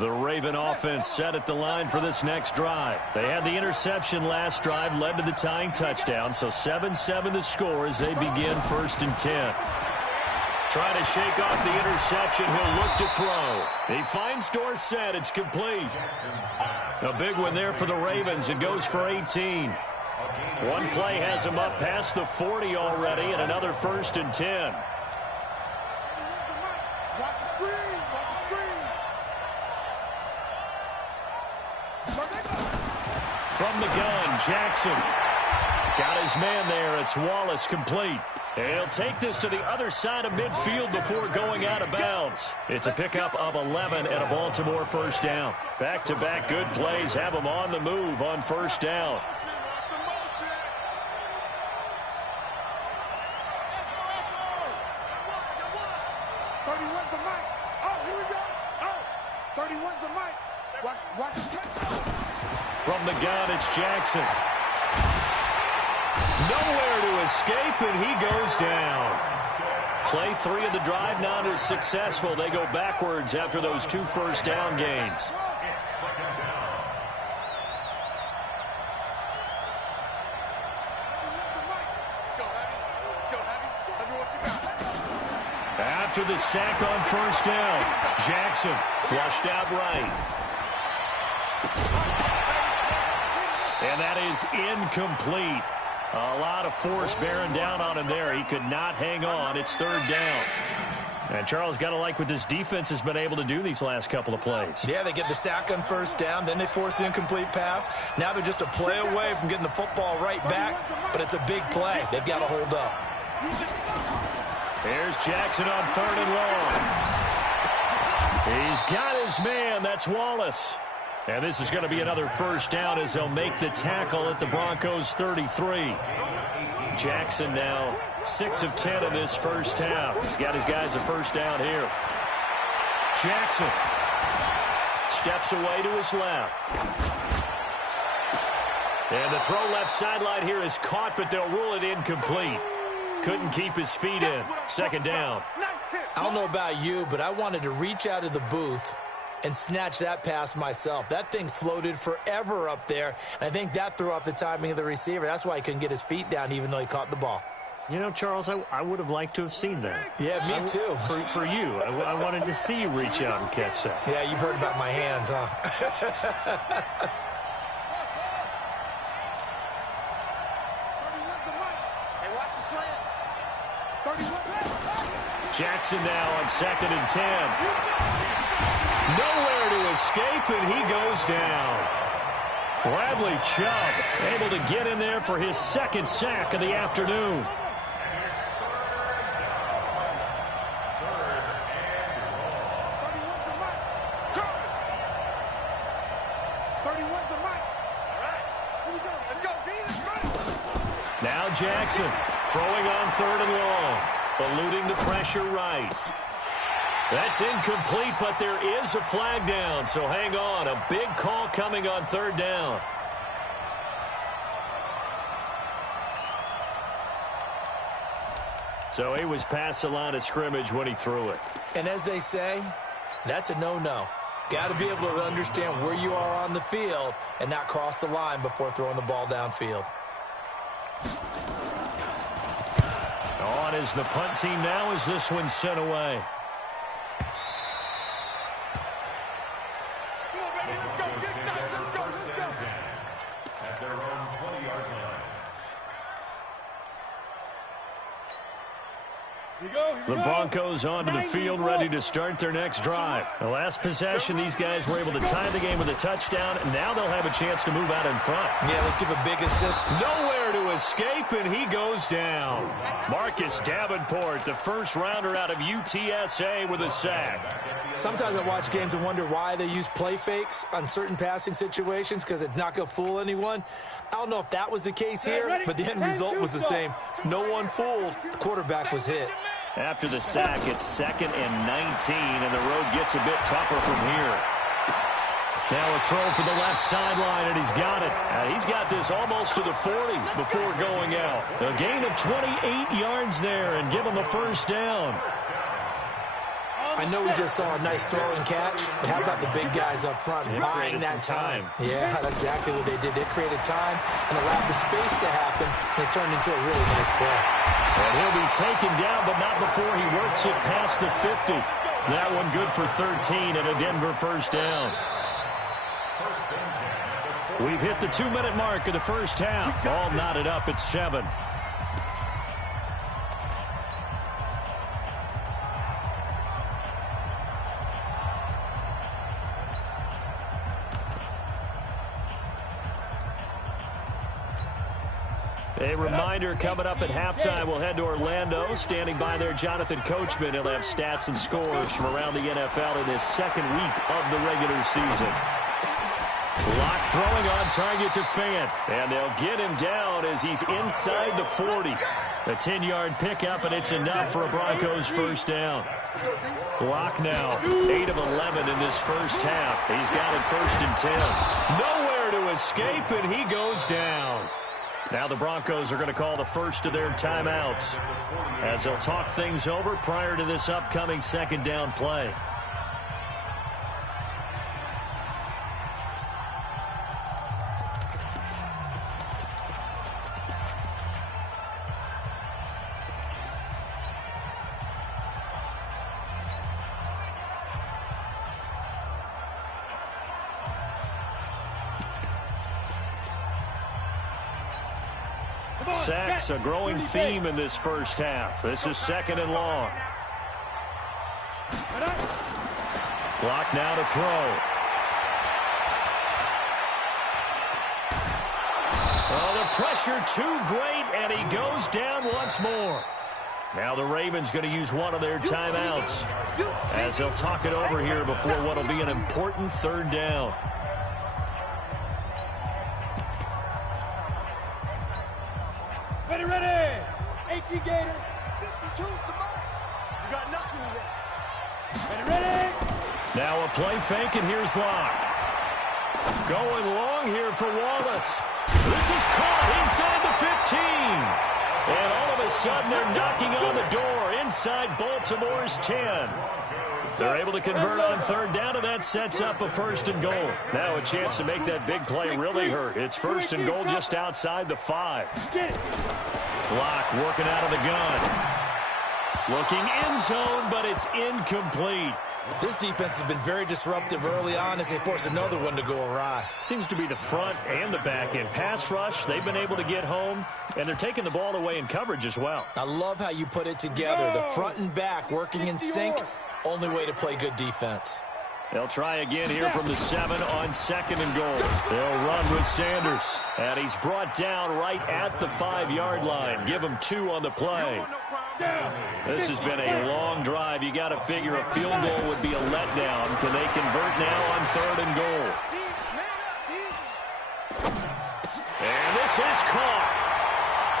The Raven offense set at the line for this next drive. They had the interception last drive, led to the tying touchdown, so 7-7 the score as they begin 1st and 10. Trying to shake off the interception. He'll look to throw. He finds Dorsett. It's complete. A big one there for the Ravens. It goes for 18. One play has him up past the 40 already, and another 1st and 10. From the gun, Jackson. Got his man there. It's Wallace, complete. He'll take this to the other side of midfield before going out of bounds. It's a pickup of 11 and a Baltimore 1st down. Back-to-back good plays have him on the move on 1st down. From the gun, it's Jackson. Nowhere to escape, and he goes down. Play 3 of the drive not as successful. They go backwards after those 2 1st down gains. After the sack on 1st down, Jackson flushed out right. And that is incomplete. A lot of force bearing down on him there. He could not hang on. It's 3rd down. And Charles, got to like what this defense has been able to do these last couple of plays. Yeah, they get the sack on 1st down, then they force the incomplete pass. Now they're just a play away from getting the football right back, but it's a big play. They've got to hold up. Here's Jackson on 3rd and long. He's got his man. That's Wallace. And this is going to be another 1st down as they'll make the tackle at the Broncos 33. Jackson now 6 of 10 in this 1st half. He's got his guys a 1st down here. Jackson steps away to his left. And the throw left sideline here is caught, but they'll rule it incomplete. Couldn't keep his feet in. 2nd down. I don't know about you, but I wanted to reach out of the booth and snatch that pass myself. That thing floated forever up there, and I think that threw off the timing of the receiver. That's why he couldn't get his feet down even though he caught the ball. You know, Charles, I would have liked to have seen that. Yeah, me too. For you. I wanted to see you reach out and catch that. Yeah, you've heard about my hands, huh? Jackson now on 2nd and 10. Nowhere to escape, and he goes down. Bradley Chubb able to get in there for his 2nd sack of the afternoon. Now Jackson throwing on 3rd and long. Eluding the pressure right. That's incomplete, but there is a flag down, so hang on. A big call coming on 3rd down. So he was past the line of scrimmage when he threw it. And as they say, that's a no-no. Got to be able to understand where you are on the field and not cross the line before throwing the ball downfield. On is the punt team now as this one's sent away. The Broncos onto the field, ready to start their next drive. The last possession, these guys were able to tie the game with a touchdown, and now they'll have a chance to move out in front. Yeah, let's give a big assist. Nowhere to escape, and he goes down. Marcus Davenport, the first rounder out of UTSA, with a sack. Sometimes I watch games and wonder why they use play fakes on certain passing situations, because it's not going to fool anyone. I don't know if that was the case here, but the end result was the same. No one fooled. The quarterback was hit. After the sack, it's 2nd and 19, and the road gets a bit tougher from here. Now a throw for the left sideline, and he's got it. He's got this almost to the 40 before going out. A gain of 28 yards there, and give him a 1st down. I know we just saw a nice throw and catch, but how about the big guys up front buying that time? Yeah, that's exactly what they did. They created time and allowed the space to happen, and it turned into a really nice play. And he'll be taken down, but not before he works it past the 50. That one good for 13 and a Denver first down. We've hit the 2-minute mark of the first half. All knotted up at 7. A reminder, coming up at halftime, we'll head to Orlando. Standing by there, Jonathan Coachman. He'll have stats and scores from around the NFL in this second week of the regular season. Lock throwing on target to Fant. And they'll get him down as he's inside the 40. A 10-yard pickup, and it's enough for a Broncos first down. Lock now, 8 of 11 in this first half. He's got it 1st and 10. Nowhere to escape, and he goes down. Now the Broncos are going to call the first of their timeouts as they'll talk things over prior to this upcoming second down play. Sacks, a growing theme in this first half. This is 2nd and long. Clock now to throw. Oh, the pressure too great, and he goes down once more. Now the Ravens going to use one of their timeouts as they'll talk it over here before what will be an important 3rd down. Ready. 18 Gator. 52's the mark. You got nothing left. Ready. Now a play fake, and here's Locke. Going long here for Wallace. This is caught inside the 15. And all of a sudden they're knocking on the door inside Baltimore's 10. They're able to convert on 3rd down, and that sets up a 1st and goal. Now a chance to make that big play really hurt. It's 1st and goal just outside the 5. Locke working out of the gun. Looking end zone, but it's incomplete. This defense has been very disruptive early on as they force another one to go awry. Seems to be the front and the back end. Pass rush, they've been able to get home, and they're taking the ball away in coverage as well. I love how you put it together. The front and back working in sync. Only way to play good defense. They'll try again here from the 7 on 2nd and goal. They'll run with Sanders. And he's brought down right at the 5-yard line. Give him 2 on the play. This has been a long drive. You got to figure a field goal would be a letdown. Can they convert now on 3rd and goal? And this is caught.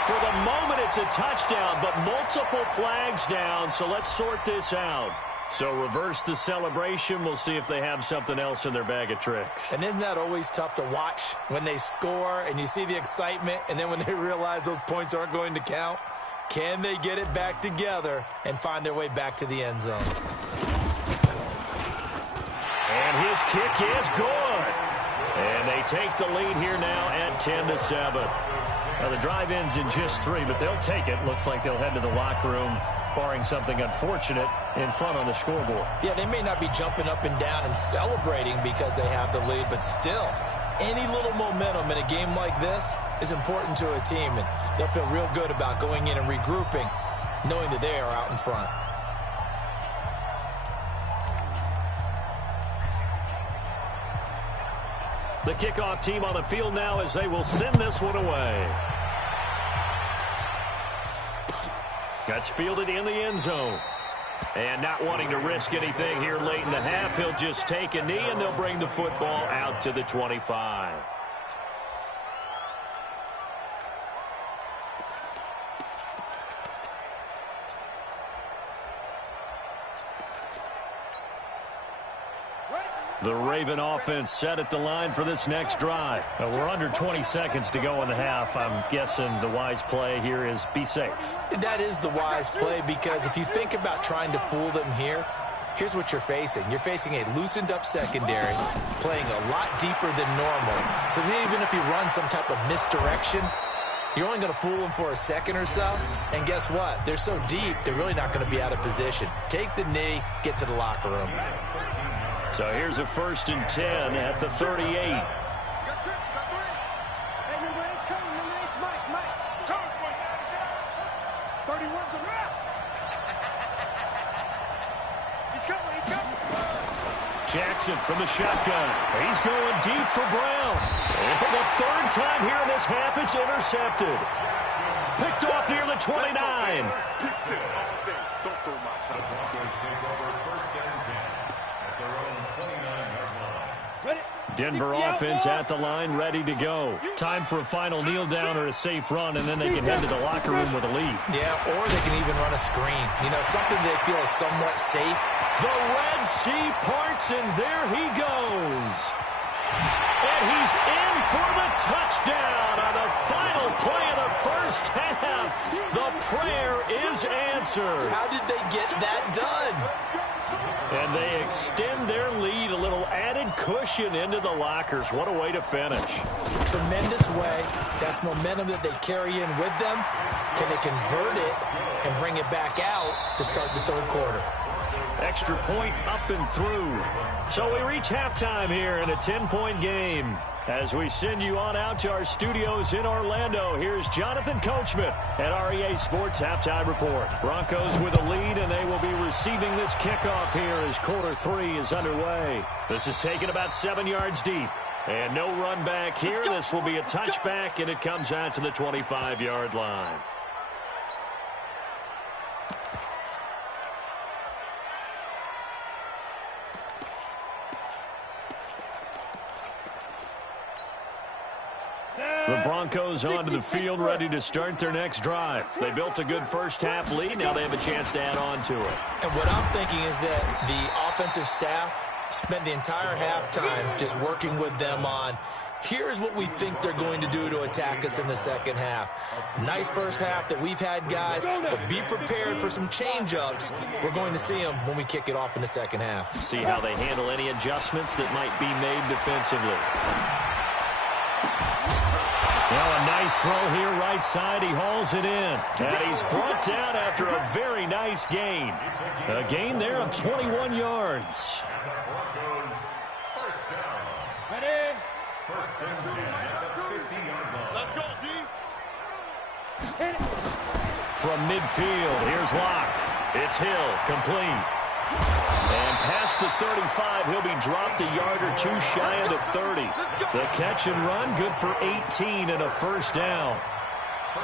For the moment, it's a touchdown, but multiple flags down, so let's sort this out. So reverse the celebration. We'll see if they have something else in their bag of tricks. And isn't that always tough to watch when they score and you see the excitement, and then when they realize those points aren't going to count? Can they get it back together and find their way back to the end zone? And his kick is good. And they take the lead here now at 10-7. Now the drive ends in just 3, but they'll take it. Looks like they'll head to the locker room, barring something unfortunate, in front on the scoreboard. Yeah, they may not be jumping up and down and celebrating because they have the lead, but still, any little momentum in a game like this is important to a team, and they'll feel real good about going in and regrouping, knowing that they are out in front. The kickoff team on the field now as they will send this one away. That's fielded in the end zone. And not wanting to risk anything here late in the half, he'll just take a knee, and they'll bring the football out to the 25. The Raven offense set at the line for this next drive. We're under 20 seconds to go in the half. I'm guessing the wise play here is be safe. That is the wise play, because if you think about trying to fool them here, here's what you're facing. You're facing a loosened-up secondary, playing a lot deeper than normal. So even if you run some type of misdirection, you're only going to fool them for a second or so. And guess what? They're so deep, they're really not going to be out of position. Take the knee, get to the locker room. So here's a 1st and 10 at the 38. Jackson from the shotgun. He's going deep for Brown. And for the 3rd time here in this half, it's intercepted. Picked off near the 29. Denver offense at the line, ready to go. Time for a final kneel down or a safe run, and then they can head to the locker room with a lead. Yeah, or they can even run a screen. You know, something they feel is somewhat safe. The Red Sea parts, and there he goes. And he's in for the touchdown on the final play of the first half. The prayer is answered. How did they get that done? And they extend their lead, a little added cushion into the lockers. What a way to finish. Tremendous way. That's momentum that they carry in with them. Can they convert it and bring it back out to start the 3rd quarter? Extra point up and through. So we reach halftime here in a 10-point game. As we send you on out to our studios in Orlando, here's Jonathan Coachman at REA Sports Halftime Report. Broncos with a lead, and they will be receiving this kickoff here as quarter 3 is underway. This is taken about 7 yards deep. And no run back here. This will be a touchback, and it comes out to the 25-yard line. The Broncos onto the field, ready to start their next drive. They built a good first-half lead. Now they have a chance to add on to it. And what I'm thinking is that the offensive staff spent the entire halftime just working with them on, here's what we think they're going to do to attack us in the second half. Nice first half that we've had, guys, but be prepared for some change-ups. We're going to see them when we kick it off in the second half. See how they handle any adjustments that might be made defensively. Well, a nice throw here right side. He hauls it in. And he's brought down after a very nice gain. A gain there of 21 yards. Ready? First and 10 at the 50-yard line. Let's go, D. Hit it. From midfield, here's Locke. It's Hill, complete. And past the 35, he'll be dropped a yard or two shy of the 30. The catch and run, good for 18 and a first down.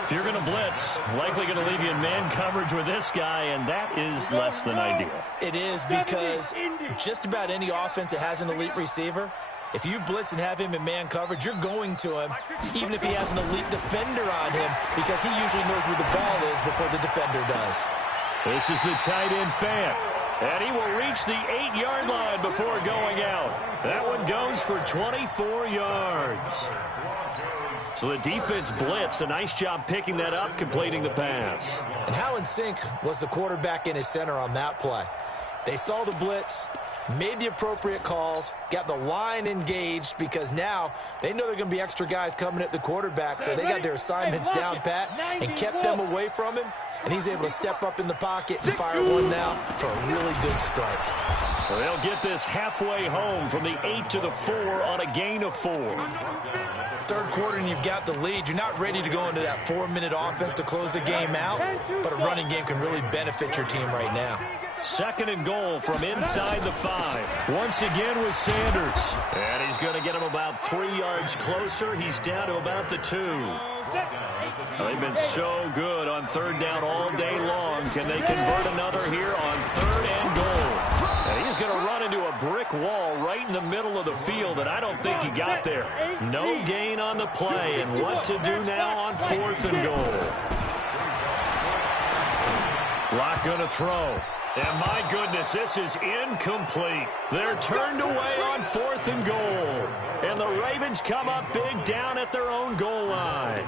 If you're going to blitz, likely going to leave you in man coverage with this guy, and that is less than ideal. It is, because just about any offense that has an elite receiver, if you blitz and have him in man coverage, you're going to him, even if he has an elite defender on him, because he usually knows where the ball is before the defender does. This is the tight end fan. And he will reach the 8-yard line before going out. That one goes for 24 yards. So the defense blitzed. A nice job picking that up, completing the pass. And how in sync was the quarterback and his center on that play? They saw the blitz, made the appropriate calls, got the line engaged, because now they know there are going to be extra guys coming at the quarterback, so they got their assignments down pat and kept them away from him. And he's able to step up in the pocket and fire one now for a really good strike. Well, they'll get this halfway home from the 8 to the 4 on a gain of 4. Third quarter and you've got the lead. You're not ready to go into that 4-minute offense to close the game out, but a running game can really benefit your team right now. Second and goal from inside the 5. Once again with Sanders. And he's going to get him about 3 yards closer. He's down to about the 2. They've been so good on third down all day long. Can they convert another here on third and goal? And he's going to run into a brick wall right in the middle of the field, and I don't think he got there. No gain on the play, and what to do now on fourth and goal. Locke going to throw. And my goodness, this is incomplete. They're turned away on fourth and goal. And the Ravens come up big down at their own goal line.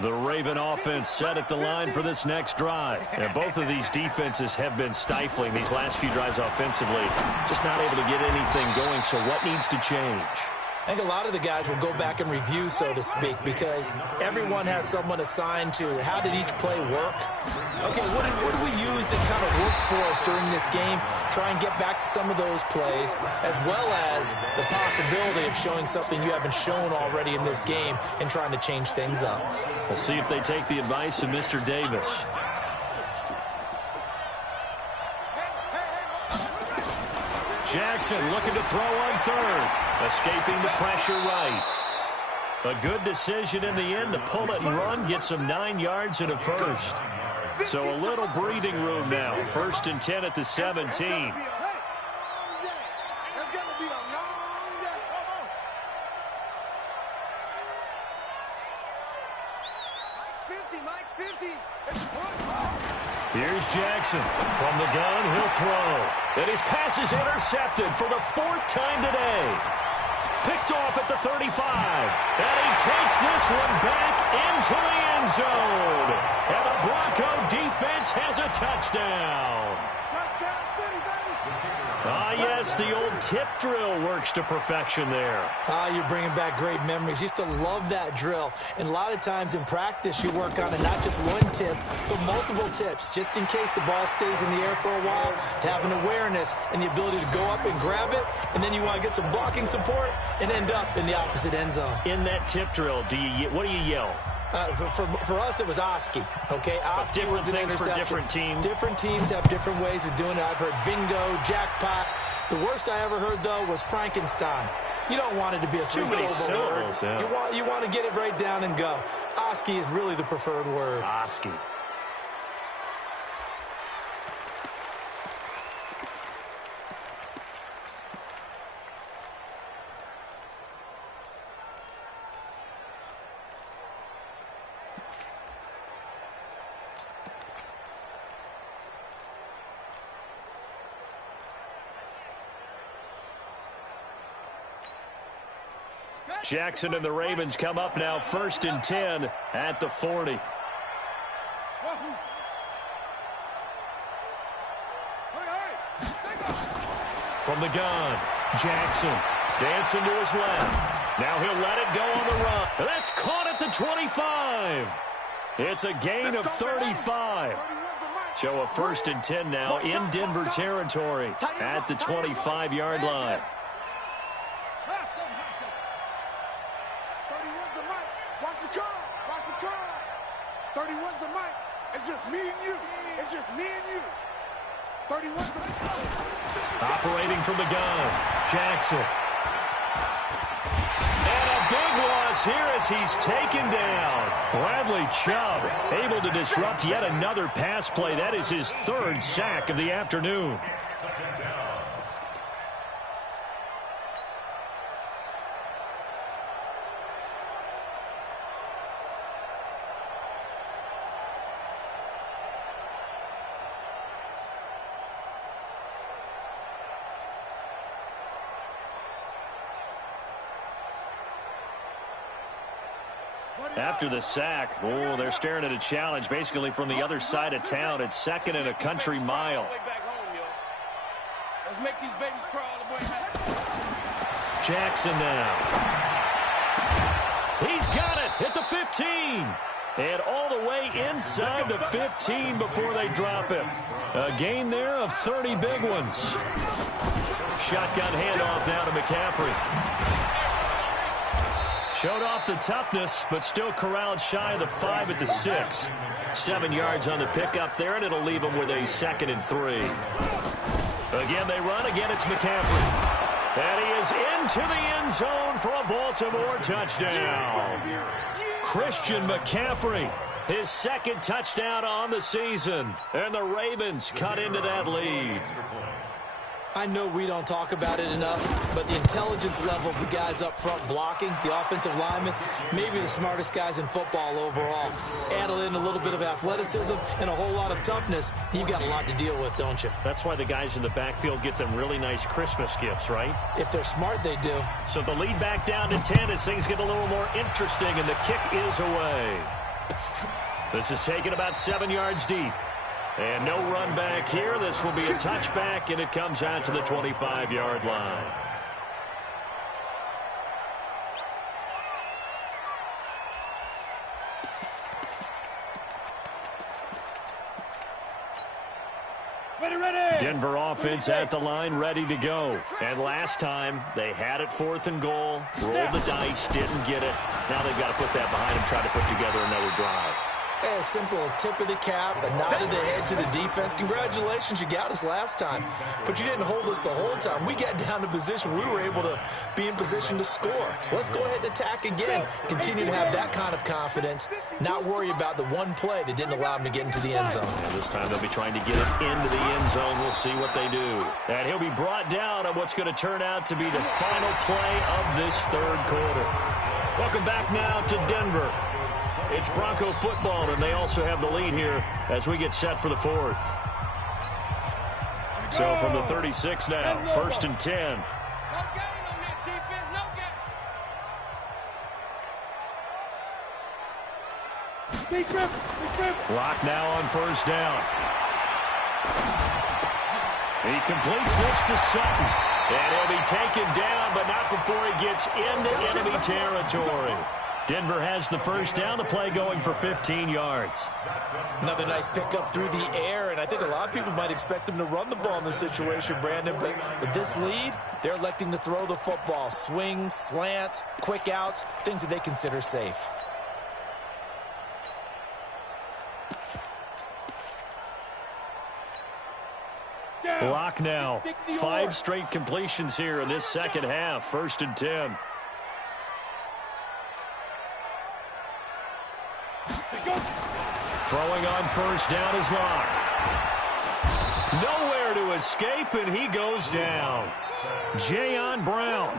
The Raven offense set at the line for this next drive. And both of these defenses have been stifling these last few drives offensively. Just not able to get anything going, so what needs to change? I think a lot of the guys will go back and review, so to speak, because everyone has someone assigned to how did each play work. Okay, what did we use that kind of worked for us during this game? Try and get back to some of those plays, as well as the possibility of showing something you haven't shown already in this game and trying to change things up. We'll see if they take the advice of Mr. Davis. Jackson looking to throw on third. Escaping the pressure right. A good decision in the end to pull it and run. Gets him 9 yards and a first. So a little breathing room now. 1st and 10 at the 17. Here's Jackson. From the gun, he'll throw. And his pass is intercepted for the 4th time today. Picked off at the 35. And he takes this one back into the end zone. And the Bronco defense has a touchdown. Ah, yes, the old tip drill works to perfection there. Ah, you're bringing back great memories. Used to love that drill. And a lot of times in practice, you work on it, not just one tip, but multiple tips, just in case the ball stays in the air for a while, to have an awareness and the ability to go up and grab it, and then you want to get some blocking support and end up in the opposite end zone. In that tip drill, what do you yell? For us, it was Oski. Okay, Oski was an interception. For different teams. Different teams have different ways of doing it. I've heard bingo, jackpot. The worst I ever heard, though, was Frankenstein. You don't want it to be a three-syllable word. Yeah. You want to get it right down and go. Oski is really the preferred word. Oski. Jackson and the Ravens come up now 1st and 10 at the 40. From the gun, Jackson dancing to his left. Now he'll let it go on the run. That's caught at the 25. It's a gain of 35. So a 1st and 10 now in Denver territory at the 25-yard line. 31's the mic. It's just me and you. It's just me and you. 31's the mic. Operating from the gun, Jackson. And a big loss here as he's taken down. Bradley Chubb able to disrupt yet another pass play. That is his 3rd sack of the afternoon. After the sack, they're staring at a challenge basically from the other side of town. It's 2nd and a country mile. Let's make these babies crawl the way back. Jackson now. He's got it at the 15. And all the way inside the 15 before they drop him. A gain there of 30 big ones. Shotgun handoff now to McCaffrey. Showed off the toughness, but still corralled shy of the 5 at the 6. 7 yards on the pickup there, and it'll leave them with a 2nd and 3. Again, they run. Again, it's McCaffrey. And he is into the end zone for a Baltimore touchdown. Christian McCaffrey, his 2nd touchdown on the season. And the Ravens cut into that lead. I know we don't talk about it enough, but the intelligence level of the guys up front blocking, the offensive linemen, maybe the smartest guys in football overall. Add in a little bit of athleticism and a whole lot of toughness, you've got a lot to deal with, don't you? That's why the guys in the backfield get them really nice Christmas gifts, right? If they're smart, they do. So the lead back down to 10 as things get a little more interesting, and the kick is away. This is taken about 7 yards deep. And no run back here. This will be a touchback, and it comes out to the 25-yard line. Denver offense at the line, ready to go. And last time, they had it 4th and goal, rolled the dice, didn't get it. Now they've got to put that behind them, try to put together another drive. A simple tip of the cap, a nod of the head to the defense. Congratulations, you got us last time, but you didn't hold us the whole time. We got down to position. We were able to be in position to score. Let's go ahead and attack again. Continue to have that kind of confidence, not worry about the one play that didn't allow them to get into the end zone. And this time they'll be trying to get it into the end zone. We'll see what they do. And he'll be brought down on what's going to turn out to be the final play of this third quarter. Welcome back now to Denver. It's Bronco football, and they also have the lead here as we get set for the 4th. So from the 36 now, 1st and 10. Lock now on 1st down. He completes this to Sutton. And he'll be taken down, but not before he gets into enemy territory. Denver has the 1st down, the play going for 15 yards. Another nice pickup through the air, and I think a lot of people might expect them to run the ball in this situation, Brandon, but with this lead, they're electing to throw the football. Swings, slants, quick outs, things that they consider safe. Lock now. 5 straight completions here in this second half. 1st and 10. Throwing on 1st down is Lock. Nowhere to escape, and he goes down. Jayon Brown.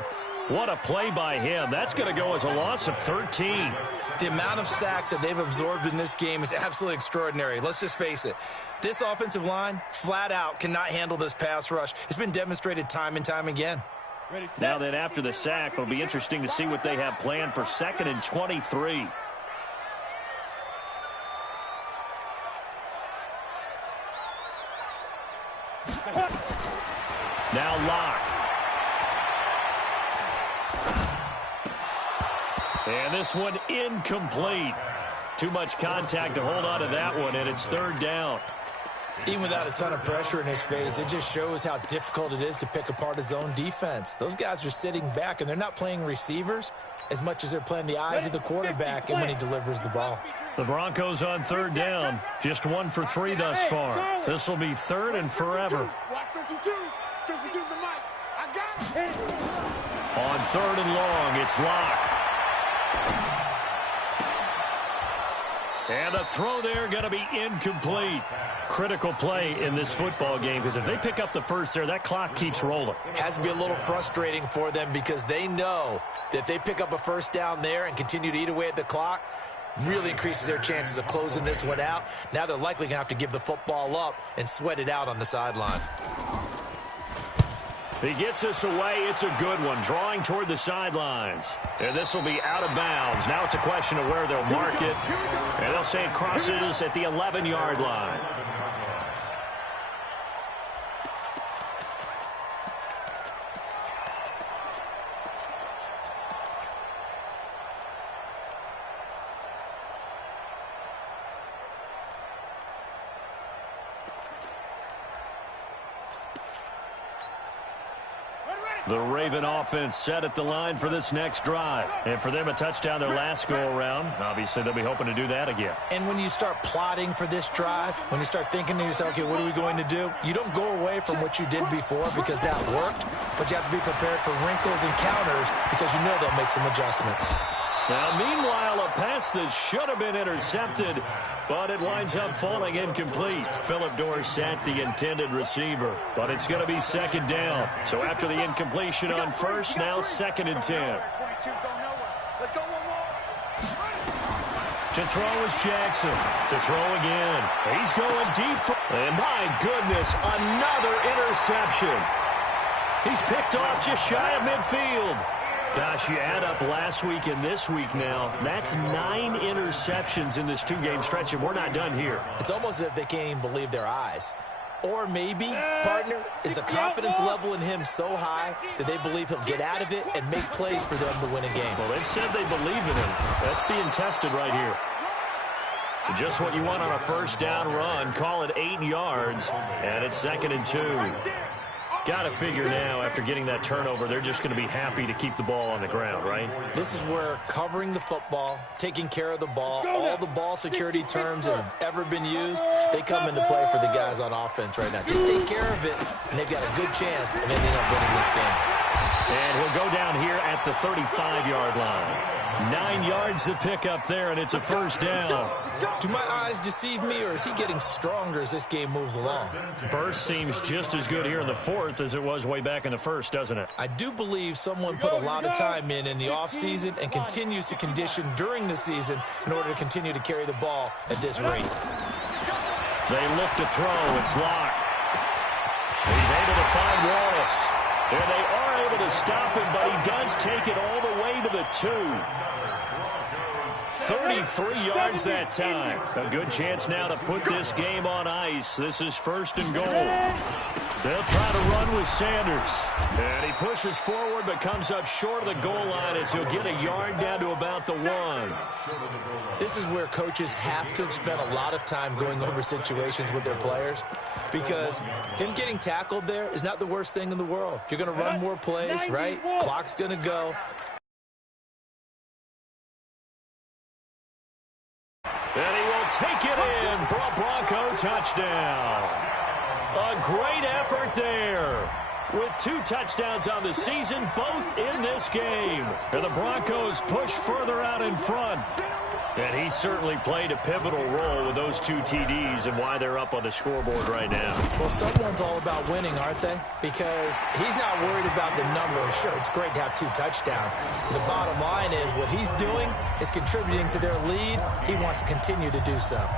What a play by him. That's going to go as a loss of 13. The amount of sacks that they've absorbed in this game is absolutely extraordinary. Let's just face it. This offensive line, flat out, cannot handle this pass rush. It's been demonstrated time and time again. Now then, after the sack, it'll be interesting to see what they have planned for 2nd and 23. Now Lock. And this one incomplete. Too much contact to hold on to that one, and it's 3rd down. Even without a ton of pressure in his face, it just shows how difficult it is to pick apart his own defense. Those guys are sitting back, and they're not playing receivers as much as they're playing the eyes of the quarterback and when he delivers the ball. The Broncos on 3rd down. Just 1 for 3 thus far. This will be 3rd and forever. On 3rd and long, it's Lock. And the throw there going to be incomplete. Critical play in this football game, because if they pick up the 1st there, that clock keeps rolling. Has to be a little frustrating for them because they know that if they pick up a 1st down there and continue to eat away at the clock, really increases their chances of closing this one out. Now they're likely going to have to give the football up and sweat it out on the sideline. He gets us away. It's a good one, drawing toward the sidelines. And this will be out of bounds. Now it's a question of where they'll mark it. And they'll say it crosses at the 11-yard line. The Raven offense set at the line for this next drive. And for them, a touchdown their last go-around. Obviously, they'll be hoping to do that again. And when you start plotting for this drive, when you start thinking to yourself, okay, what are we going to do? You don't go away from what you did before because that worked, but you have to be prepared for wrinkles and counters because you know they'll make some adjustments. Now, meanwhile, a pass that should have been intercepted, but it winds up falling incomplete. Phillip Dorsett, the intended receiver. But it's going to be 2nd down. So after the incompletion on 1st, now 2nd and 10. Let's go one more. To throw is Jackson. To throw again. He's going deep. And my goodness, another interception. He's picked off just shy of midfield. Gosh, you add up last week and this week now, that's 9 interceptions in this 2-game stretch, and we're not done here. It's almost as if they can't even believe their eyes. Or maybe, partner, is the confidence level in him so high that they believe he'll get out of it and make plays for them to win a game. Well, they've said they believe in him. That's being tested right here. Just what you want on a first down run. Call it 8 yards, and it's 2nd and 2. Got to figure now, after getting that turnover, they're just going to be happy to keep the ball on the ground, right? This is where covering the football, taking care of the ball, all the ball security terms that have ever been used, they come into play for the guys on offense right now. Just take care of it, and they've got a good chance of ending up winning this game. And he'll go down here at the 35-yard line. 9 yards to pick up there, and it's a first down. Do my eyes deceive me, or is he getting stronger as this game moves along? Burst seems just as good here in the 4th as it was way back in the 1st, doesn't it? I do believe someone put a lot of time in the offseason and continues to condition during the season in order to continue to carry the ball at this rate. They look to throw. It's Locke. He's able to find Wallace. And they are able to stop him, but he does take it all the way to the 2. 33 yards that time. A good chance now to put this game on ice. This is 1st and goal. They'll try to run with Sanders. And he pushes forward but comes up short of the goal line as he'll get a yard down to about the 1. This is where coaches have to have spent a lot of time going over situations with their players, because him getting tackled there is not the worst thing in the world. You're going to run more plays, right? Clock's going to go. And he will take it in for a Bronco touchdown. A great effort there. With 2 touchdowns on the season, both in this game. And the Broncos push further out in front. And he certainly played a pivotal role with those 2 TDs and why they're up on the scoreboard right now. Well, someone's all about winning, aren't they? Because he's not worried about the number. Sure, it's great to have 2 touchdowns. The bottom line is what he's doing is contributing to their lead. He wants to continue to do so.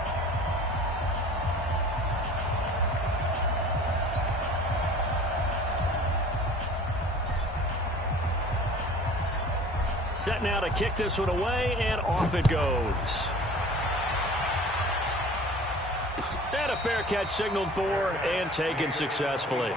Set now to kick this one away, and off it goes. And a fair catch signaled for and taken successfully.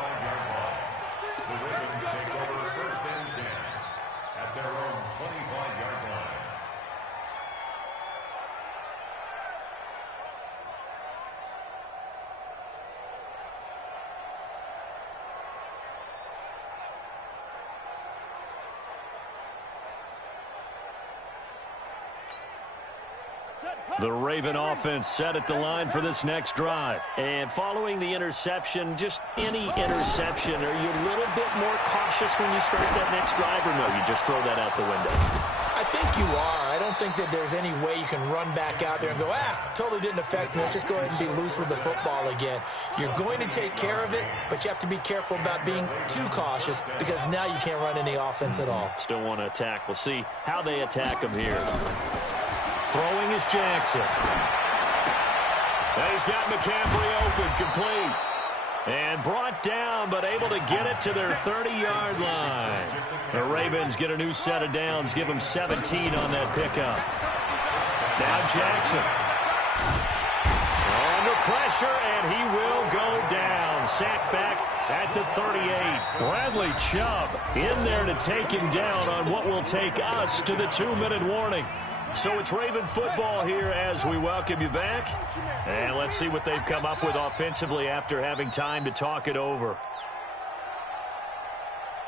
The Raven offense set at the line for this next drive. And following the interception, just any interception, are you a little bit more cautious when you start that next drive, or no, you just throw that out the window? I think you are. I don't think that there's any way you can run back out there and go, totally didn't affect me. Let's just go ahead and be loose with the football again. You're going to take care of it, but you have to be careful about being too cautious, because now you can't run any offense at all. Still want to attack. We'll see how they attack him here. Throwing is Jackson. And he's got McCaffrey open, complete. And brought down, but able to get it to their 30-yard line. The Ravens get a new set of downs, give them 17 on that pickup. Now Jackson. Under pressure, and he will go down. Sacked back at the 38. Bradley Chubb in there to take him down on what will take us to the 2-minute warning. So it's Raven football here as we welcome you back. And let's see what they've come up with offensively after having time to talk it over.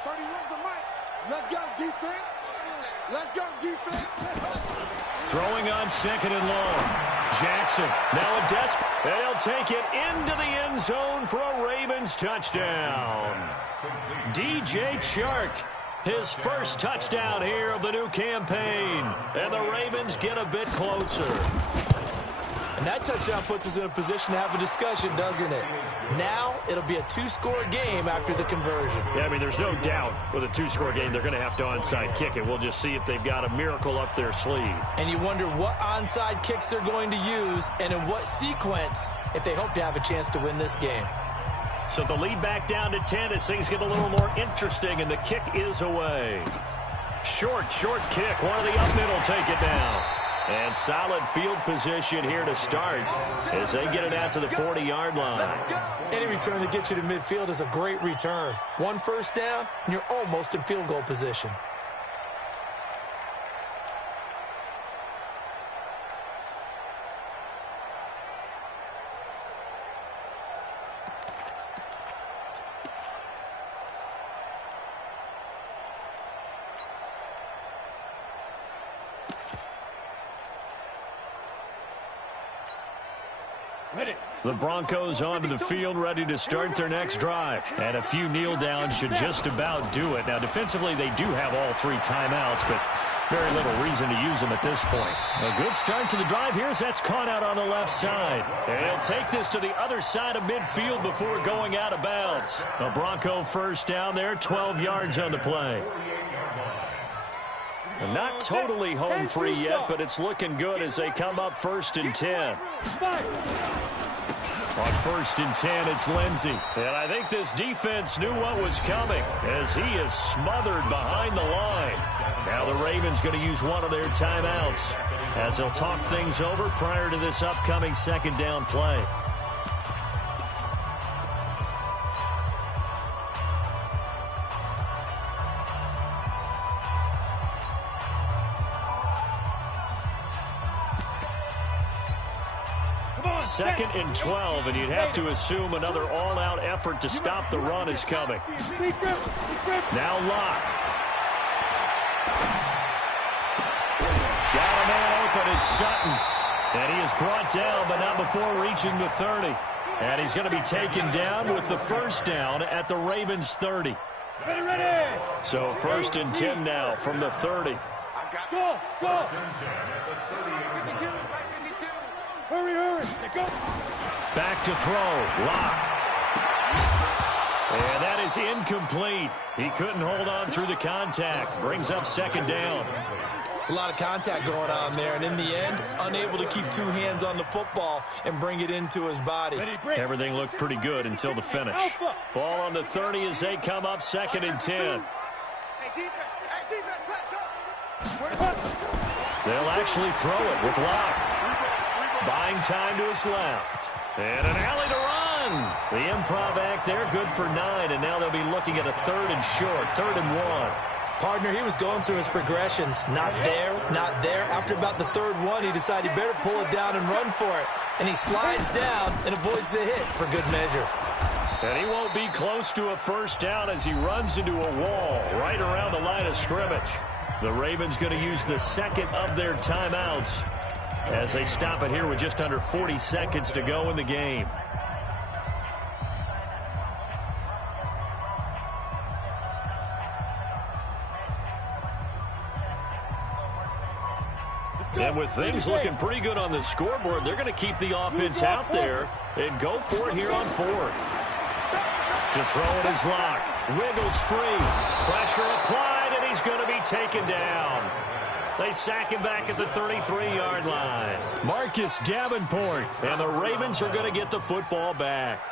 31's the mic. Let's go, defense. Let's go, defense. Throwing on 2nd and long. Jackson now a desperate. And he'll take it into the end zone for a Ravens touchdown. DJ Chark. His first touchdown here of the new campaign. And the Ravens get a bit closer. And that touchdown puts us in a position to have a discussion, doesn't it? Now it'll be a 2-score game after the conversion. Yeah, I mean, there's no doubt with a 2-score game they're going to have to onside kick it. We'll just see if they've got a miracle up their sleeve. And you wonder what onside kicks they're going to use and in what sequence if they hope to have a chance to win this game. So the lead back down to 10 as things get a little more interesting, and the kick is away. Short kick. One of the up middle take it down. And solid field position here to start as they get it out to the 40-yard line. Any return that gets you to midfield is a great return. One first down, and you're almost in field goal position. The Broncos onto the field, ready to start their next drive. And a few kneel downs should just about do it. Now, defensively, they do have all 3 timeouts, but very little reason to use them at this point. A good start to the drive here as that's caught out on the left side. And he'll take this to the other side of midfield before going out of bounds. A Bronco first down there, 12 yards on the play. And not totally home free yet, but it's looking good as they come up 1st and 10. On 1st and 10, it's Lindsey. And I think this defense knew what was coming as he is smothered behind the line. Now the Ravens going to use one of their timeouts as they'll talk things over prior to this upcoming 2nd down play. Second and 12, and you'd have to assume another all-out effort to stop the run is coming. Now Locke. Got a man open, it's Sutton. And he is brought down, but not before reaching the 30. And he's going to be taken down with the first down at the Ravens 30. So 1st and 10 now from the 30. Go! Hurry! Go! Back to throw. Locke. And that is incomplete. He couldn't hold on through the contact. Brings up 2nd down. It's a lot of contact going on there, and in the end, unable to keep 2 hands on the football and bring it into his body. Everything looked pretty good until the finish. Ball on the 30 as they come up 2nd and 10. They'll actually throw it with Locke. Buying time to his left. And an alley to run. The improv act there, good for 9. And now they'll be looking at a 3rd and short, 3rd and 1. Partner, he was going through his progressions. Not there, not there. After about the 3rd one, he decided he better pull it down and run for it. And he slides down and avoids the hit for good measure. And he won't be close to a first down as he runs into a wall right around the line of scrimmage. The Ravens going to use the 2nd of their timeouts as they stop it here with just under 40 seconds to go in the game. And with things looking pretty good on the scoreboard, they're going to keep the offense out there and go for it here on 4th. To throw it is Locke. Wiggles free. Pressure applied, and he's going to be taken down. They sack him back at the 33-yard line. Marcus Davenport, and the Ravens are going to get the football back.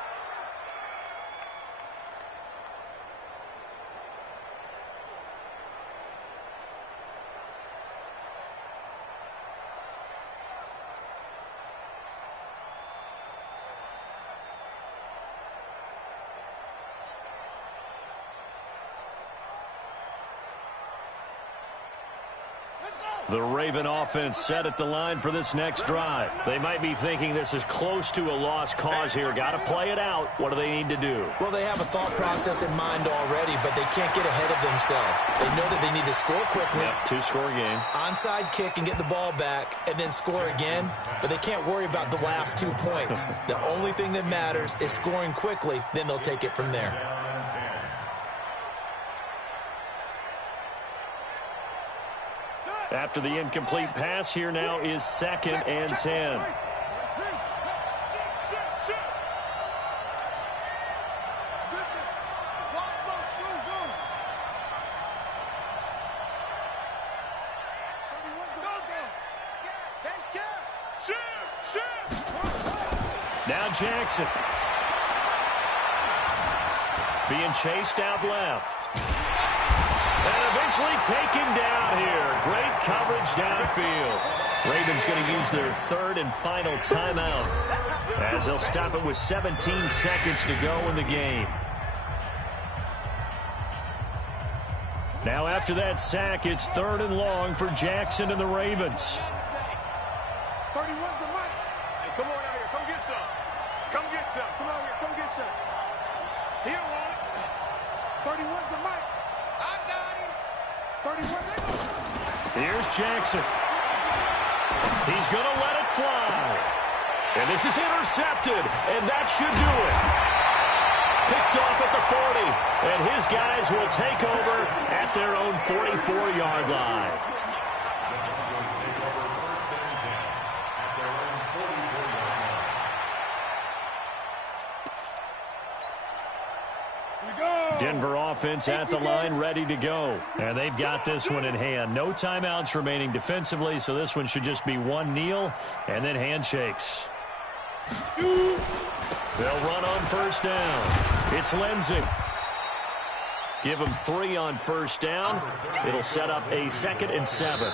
The Raven offense set at the line for this next drive. They might be thinking this is close to a lost cause here. Got to play it out. What do they need to do? Well, they have a thought process in mind already, but they can't get ahead of themselves. They know that they need to score quickly. Yep, 2-score game. Onside kick and get the ball back and then score again, but they can't worry about the last 2 points. The only thing that matters is scoring quickly, then they'll take it from there. After the incomplete pass, here now is 2nd and 10. Now Jackson. Being chased out left. And eventually taken down here. Great coverage downfield. Ravens going to use their third and final timeout as they'll stop it with 17 seconds to go in the game. Now after that sack, it's third and long for Jackson and the Ravens. 31's the mic. Hey, come on out here. Come get some. Come get some. Come out here. Come get some. He don't want it. 31's the mic. I got him. 31, they go. Here's Jackson. He's going to let it fly. And this is intercepted, and that should do it. Picked off at the 40, and his guys will take over at their own 44-yard line. Denver offense at the line, ready to go. And they've got this one in hand. No timeouts remaining defensively, so this one should just be one kneel and then handshakes. They'll run on first down. It's Lindsey. Give them 3 on first down. It'll set up a 2nd and 7.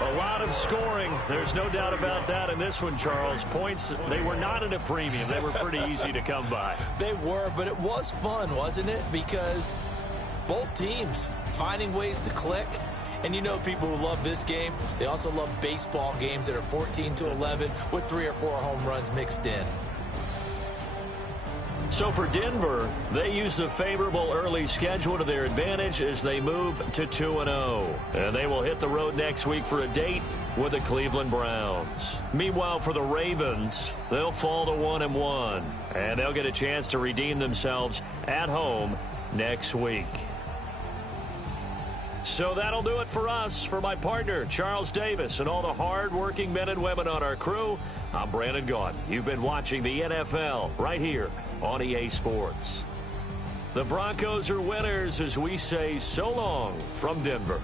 A lot of scoring. There's no doubt about that in this one, Charles. Points, they were not at a premium. They were pretty easy to come by. They were, but it was fun, wasn't it? Because both teams finding ways to click. And you know people who love this game, they also love baseball games that are 14-11 with 3 or 4 home runs mixed in. So for Denver, they used a favorable early schedule to their advantage as they move to 2-0. And they will hit the road next week for a date with the Cleveland Browns. Meanwhile, for the Ravens, they'll fall to 1-1. And they'll get a chance to redeem themselves at home next week. So that'll do it for us. For my partner, Charles Davis, and all the hard-working men and women on our crew, I'm Brandon Gaudin. You've been watching the NFL right here on EA Sports. The Broncos are winners as we say so long from Denver.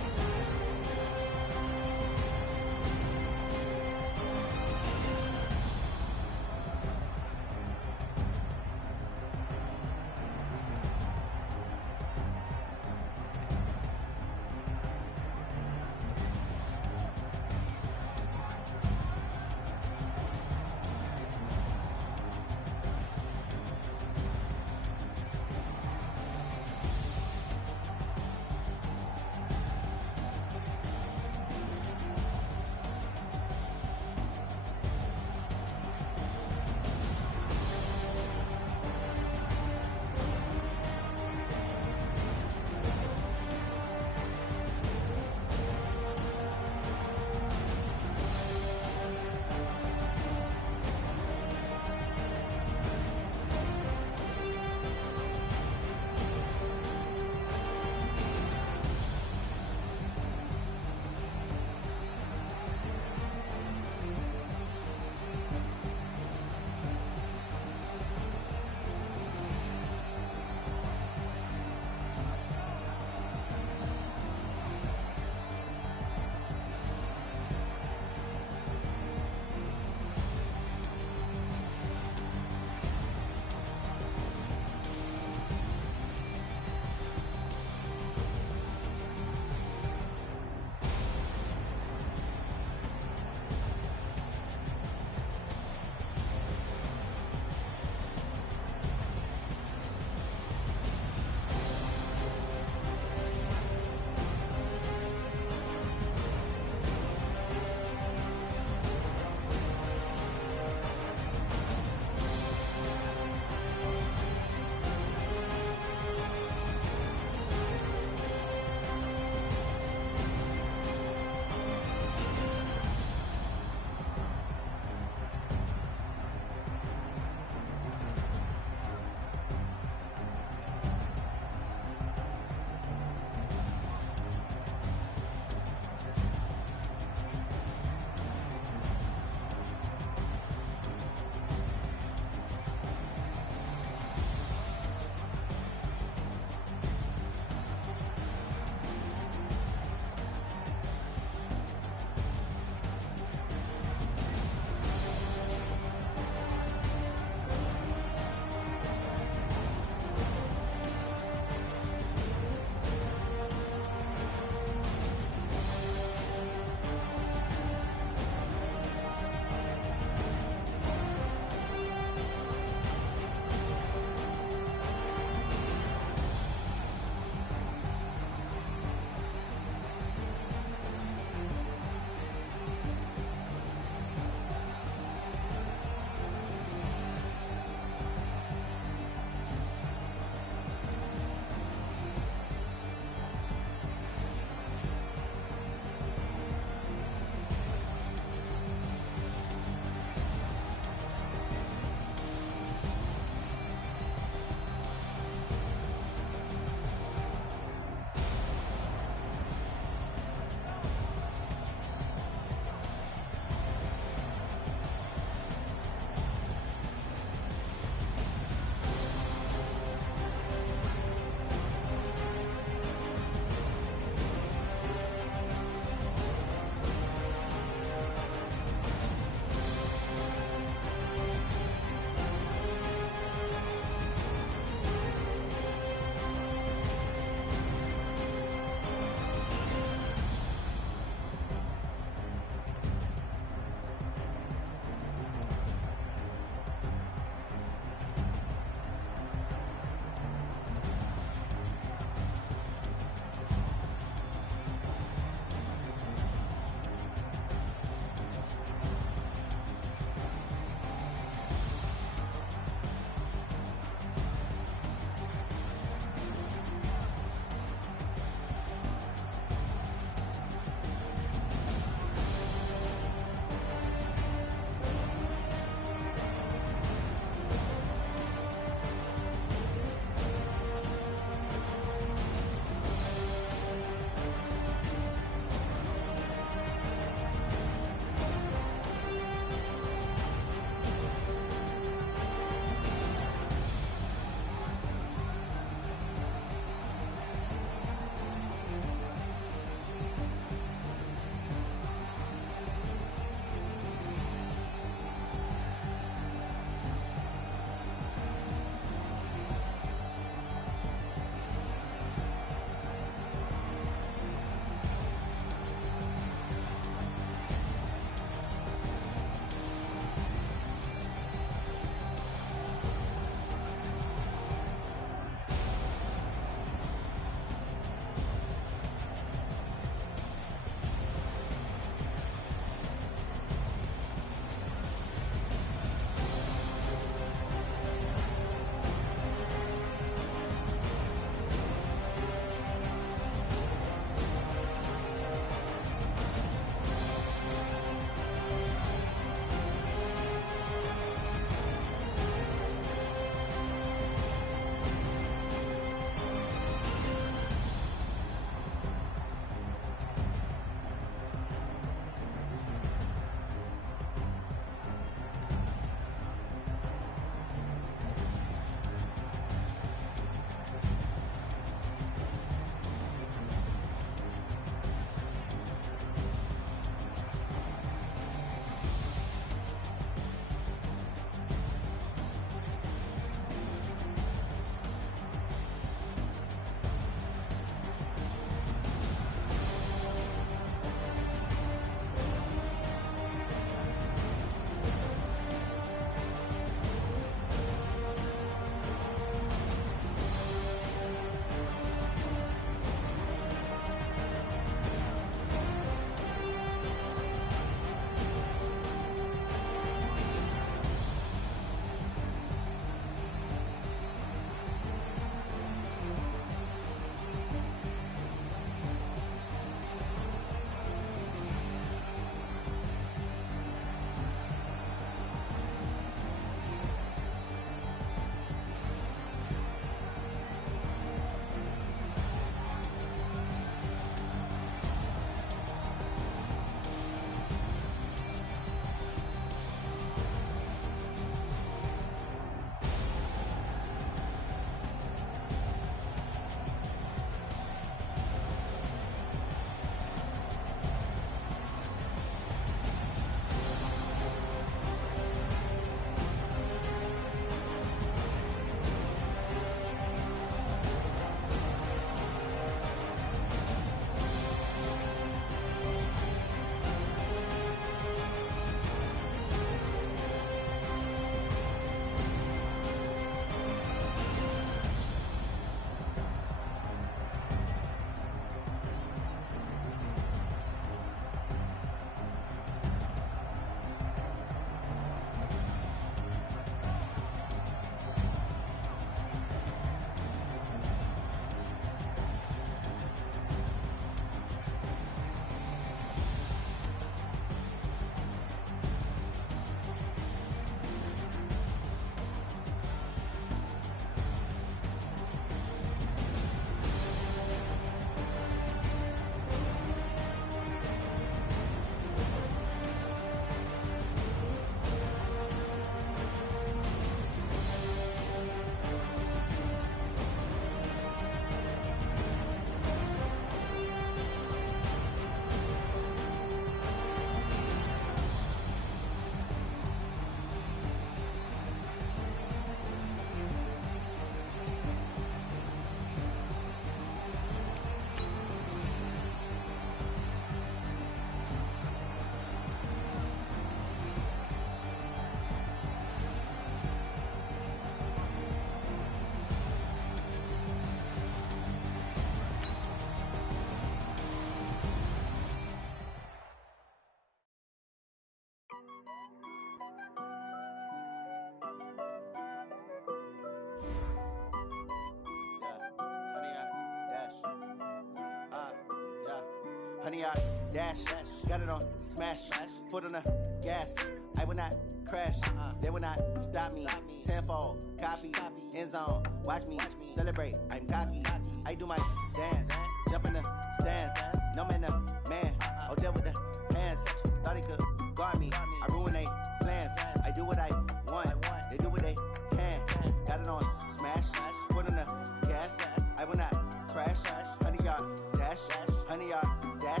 100-yard dash. Got it on smash. Foot on the gas. I will not crash. They will not stop me. Tenfold, copy, end zone. Watch me celebrate. I'm cocky. I do my dance. Jump in the stands. No man, the man. Oh, there with the hands. Thought he could guard me. I ruin they plans. I do what I want. They do what they can. Got it on smash. Foot on the gas. I will not crash. 100-yard dash. 100-yard dash.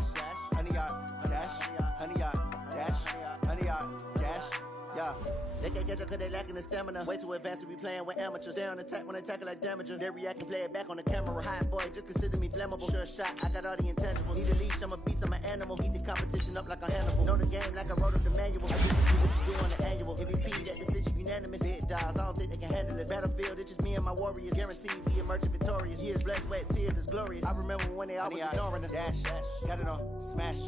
100-yard dash. 100-yard dash. 100-yard dash. Yeah. They can't catch up cause they lacking the stamina. Way too advanced to be playing with amateurs. Stay on attack when they tackle like damager. They react and play it back on the camera. Hot boy, just consider me flammable. Sure shot, I got all the intangibles. Need a leash, I'm a beast, I'm an animal. Heat the competition up like a Hannibal. Know the game like I wrote up the manual. I just do what you do on the annual. MVP, that decision unanimous. Big dogs, I don't think they can handle this. Battlefield, it's just me and my warriors. Guaranteed we emerging victorious. Years, blood, sweat, tears, it's glorious. I remember when they always ignoring us. Dash, got it on smash.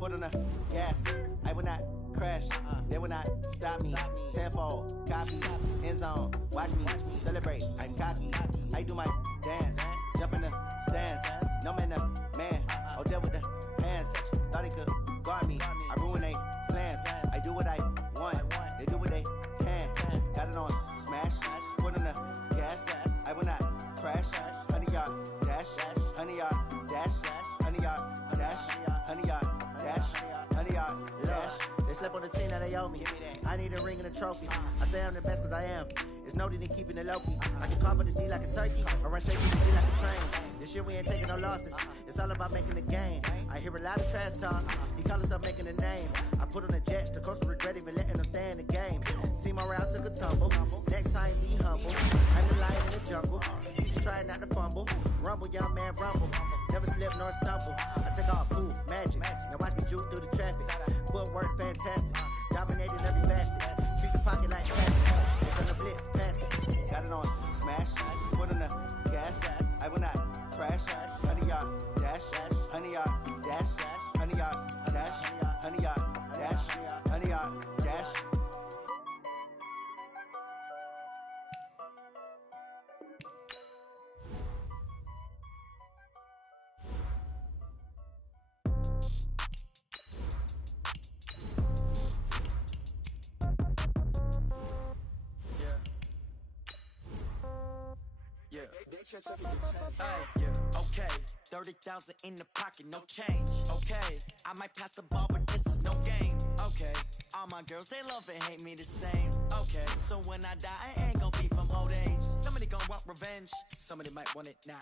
Foot on the gas. I will not crash. They will not stop me. Tenfold, copy, end zone. Watch me celebrate. I'm cocky. I do my dance. Jump in the stands. No man, the man. Oh, there with the hands. Thought he could guard me. I ruin they plans. I do what I want. They do what they can. Got it on smash. Foot on the gas. I will not crash. 100-yard dash. 100-yard dash. 100-yard dash. 100-yard dash. 100-yard dash. They slept on the team, now they owe me. I need a ring and a trophy. I say I'm the best cause I am. There's no need in keeping it low-key. I can carve the D like a turkey. I run straight to the D like a train. This year we ain't taking no losses. It's all about making the game. I hear a lot of trash talk. He call us up making a name. I put on the jets. The coach will regret even letting them stay in the game. Team around took a tumble. Next time be humble. I'm the lion in the jungle. He just trying not to fumble. Rumble, young man, rumble. Never slip nor stumble. I take off, poof, magic. Now watch me juke through the traffic. Footwork fantastic. Dominated every facet. Treat the pocket like plastic. It's on the blitz, pass it. Got it on smash. Foot on the gas. I will not crash. 100-yard dash. 100-yard dash. 100-yard dash. 100-yard dash. 100-yard dash. Yeah. Hey, yeah. Okay. 30,000 in the pocket, no change. Okay. I might pass the ball, but this is no game. Okay. All my girls, they love and hate me the same. Okay. So when I die, I ain't gon' be from old age. Somebody gon' want revenge. Somebody might want it now.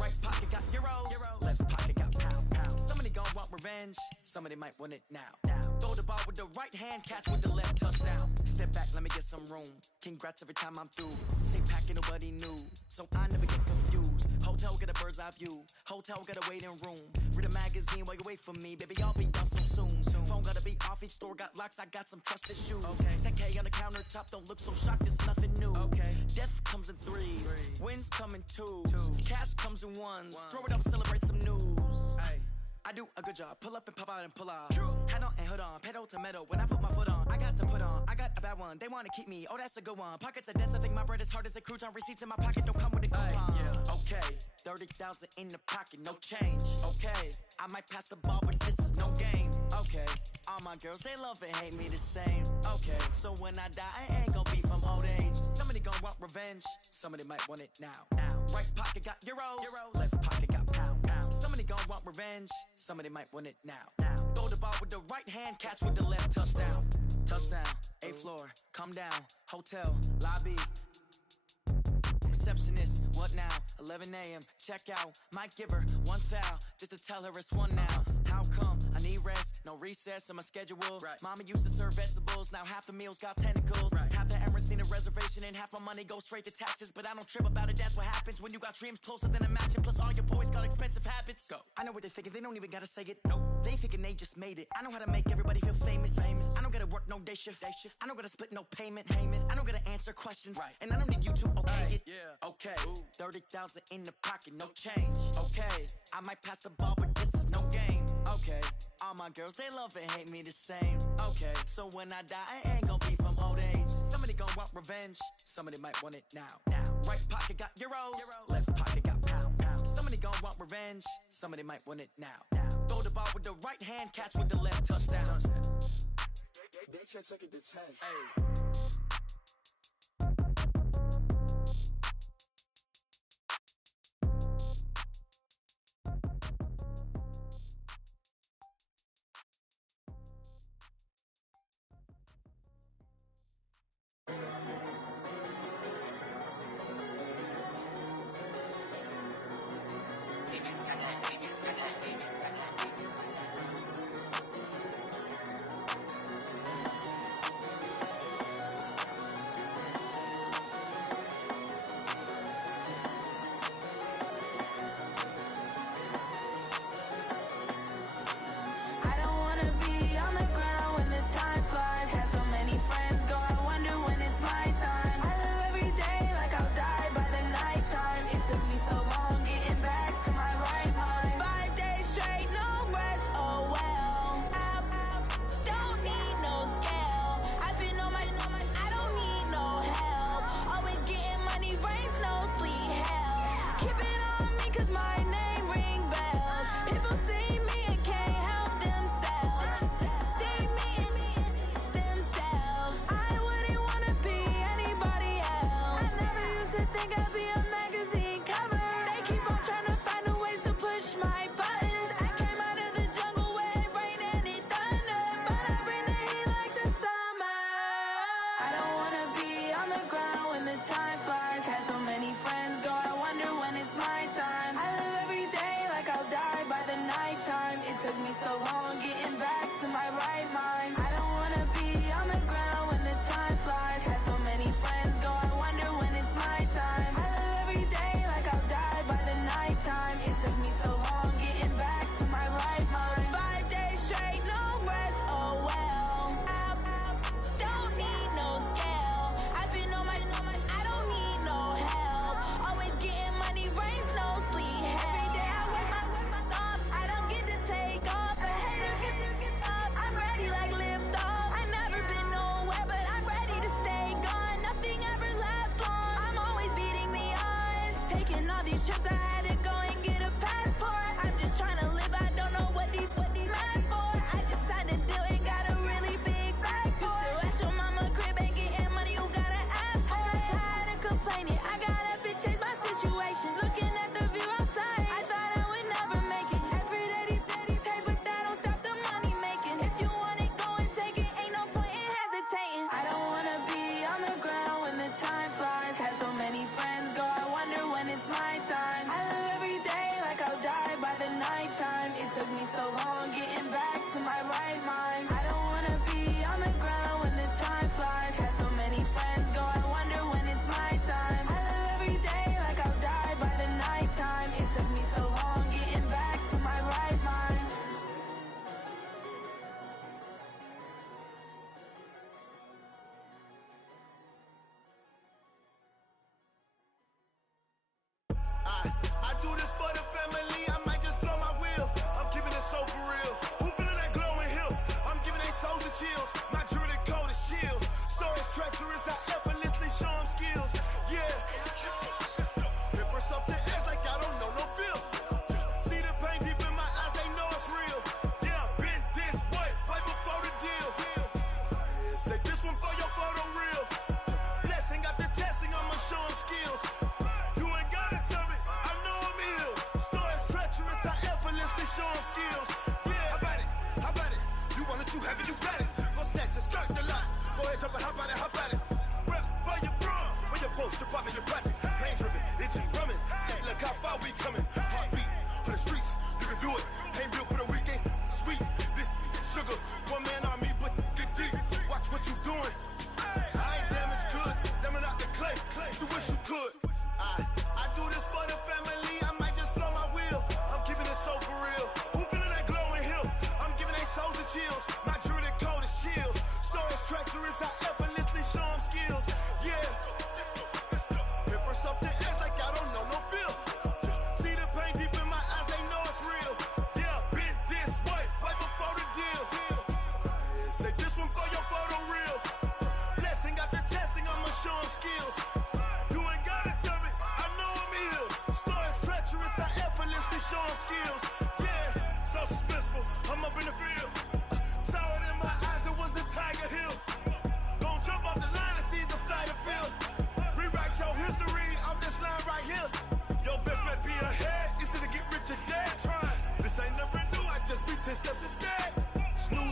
Right pocket got euros. Left pocket got pound. Somebody gon' want revenge. Somebody might want it now. Throw the ball with the right hand, catch with the left, touchdown. Step back, let me get some room. Congrats every time I'm through. Same packet, nobody knew. So I never get confused. Hotel get a bird's eye view. Hotel got a waiting room. Read a magazine while you wait for me. Baby, I'll be done so soon. Phone gotta be off, each store got locks. I got some trusted shoes. 10K on the countertop, don't look so shocked, it's nothing new. Death comes in threes. Wins come in twos. Cash comes in ones. Throw it up, celebrate some news. I do a good job. Pull up and pop out and pull out. Head on and hood on. Pedal to metal. When I put my foot on, I got to put on. I got a bad one. They want to keep me. Oh, that's a good one. Pockets are dense. I think my bread is hard as a crouton. Receipts in my pocket don't come with a coupon. Okay. 30,000 in the pocket. No change. Okay. I might pass the ball, but this is no game. Okay. All my girls, they love and hate me the same. Okay. So when I die, I ain't gon' be from old age. Somebody gon' want revenge. Somebody might want it now. Right pocket got euros. Left pocket got pound. Somebody gon' want revenge. Somebody might want it now. Throw the ball with the right hand, catch with the left, touchdown. Touchdown, 8th floor, come down, hotel, lobby. Receptionist, what now? 11 a.m., check out. Might give her one foul, just to tell her it's one now. How come? I need rest, no recess in my schedule. Mama used to serve vegetables, now half the meals got tentacles. Half the errands need a reservation and half my money goes straight to taxes. But I don't trip about it, that's what happens when you got dreams closer than a mansion. Plus all your boys got expensive habits. Go. I know what they're thinking, they don't even gotta say it. Nope. They thinking they just made it. I know how to make everybody feel famous. I don't gotta work no day shift. I don't gotta split no payment. I don't gotta answer questions. And I don't need you to okay it. Okay, 30,000 in the pocket, no change. Okay, I might pass the ball, but this is no game. Okay, all my girls, they love and hate me the same. Okay, so when I die, I ain't gon' be from old age. Somebody gon' want revenge. Somebody might want it now. Right pocket got euros. Left pocket got pound. Somebody gon' want revenge. Somebody might want it now. Throw the ball with the right hand, catch with the left, touchdown. They can't take it to 10. Hey.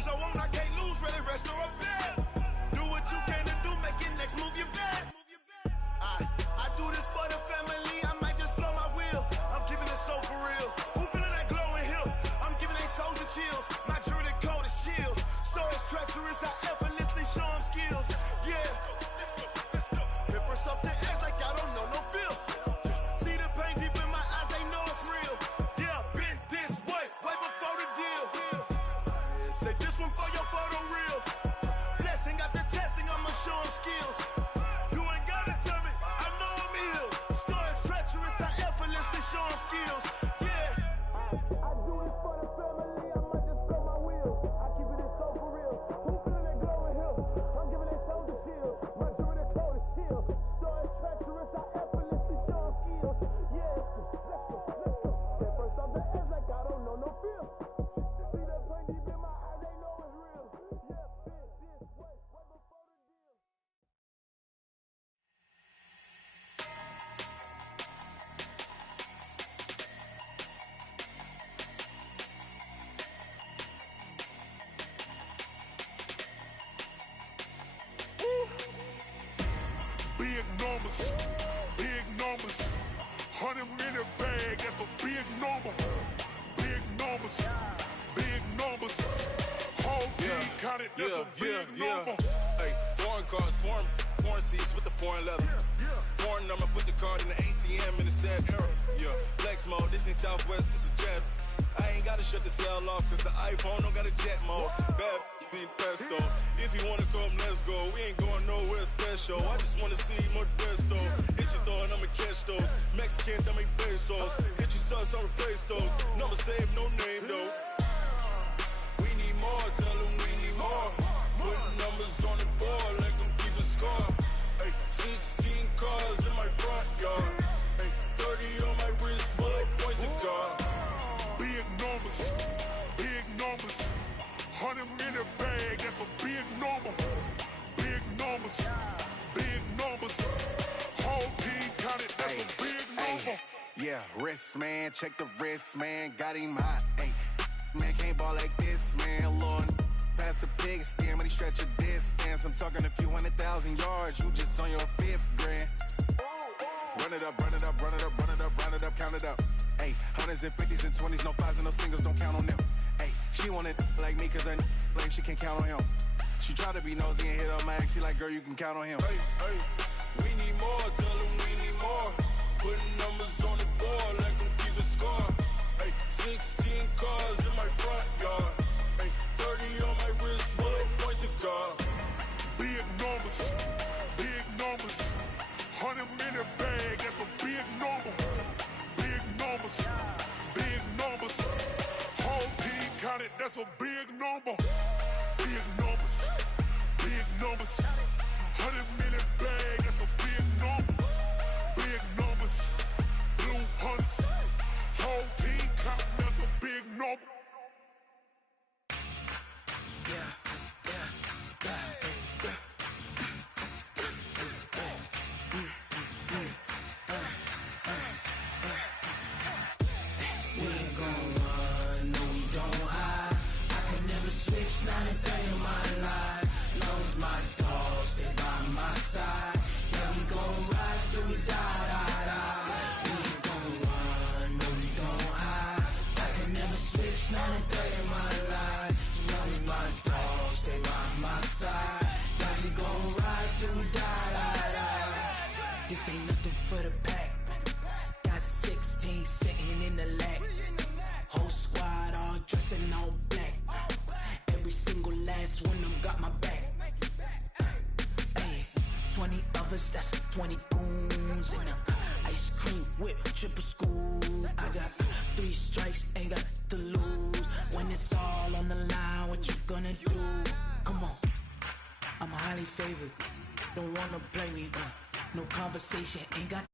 so on, I can't lose, really rest or a bet. Do what you can to do, make your next move your best. I do this for the family, I might just blow my wheel. I'm keeping it so for real. Who feeling that glowing hill? I'm giving they soldier chills. My jewelry code is chill. Stories treacherous, I effortlessly show them skills. Yeah. Paper stuff the edge like I don't know no feel. See the pain deep in my eyes, they know it's real. Yeah, been this way before the deal. Say this one for your photo reel. Blessing after testing, I'ma show them skills. You ain't gotta tell me, I know I'm ill. Stories treacherous, I effortlessly show them skills. Yeah. I do this for the family, I might just blow my wheel. I keep it so for real. Who feeling that glowing hill? I'm giving they soldier chills. My jewelry code is chill. Stories treacherous, I effortlessly show them skills. Yeah. Let's go. That first off the edge like I don't know no feel. See that pain deep in my eyes, they know it's real. Yeah, been this way before the deal. Big numbers, 100 minute bag, that's a big number. Big numbers, whole team counted, that's a big number. Hey, foreign cars, foreign seats with the foreign leather. Foreign number, put the card in the ATM in the sad era. Yeah, flex mode, this ain't Southwest, this is jet. I ain't gotta shut the cell off, cause the iPhone don't got a jet mode. Bad be pesto. If you wanna come, let's go. We ain't going nowhere special. I just wanna see more Desto. Hit your thought, I'ma catch those. Mexican, that make pesos. Hit your sus, I'll replace those. Number saved, no name though. We need more, tell them we need more. Putting numbers on the board like I'm keeping score. Hey, 16 cars in my front yard. Hey, 30 on my wrist, bullet point to God. Big numbers, 100 minute bag, that's a big number. Big numbers, whole team counted, that's a big number. Yeah, wrist man, check the wrist man, got him hot. Ay, man can't ball like this, man. Lord, past the pig skin, when he stretch a distance. I'm talking a few 100,000 yards, you just on your 5th grand. Run it up, count it up. Ay, hundreds and 50s and 20s, no 5s and no singles, don't count on them. Ay, she want it like me, cause her lame, she can't count on him. She try to be nosy and hit up my ex, she like, girl, you can count on him. Hey, we need more, tell them we need more. Putting numbers on the board like I'm keeping score. Hey, 16 cars in my front yard. Hey, 30 on my wrist, bullet point to God. Big numbers, 100 minute bag, that's a big number. Big numbers, whole team counted, that's a big number. Big numbers, 100 minute bag, that's a big number. Big numbers, blue hunts, whole team counting, that's a big number. Not a day in my life. Knows my dogs, they by my side. Yeah, we gon' ride till we die. We ain't gon' run, no, we don't hide. I can never switch, not a day in my life. Knows my dogs, they by my side. Yeah, we gon' ride till we die. This ain't nothing for the pack. Got 16 sitting in the lap. Whole squad all dressing all black. Every single last one of them got my back. Ay, 20 of us, that's 20 goons. And ice cream whip, triple scoop. I got 3 strikes, ain't got to lose. When it's all on the line, what you gonna do? Come on, I'm highly favored. Don't wanna play me, no conversation, ain't got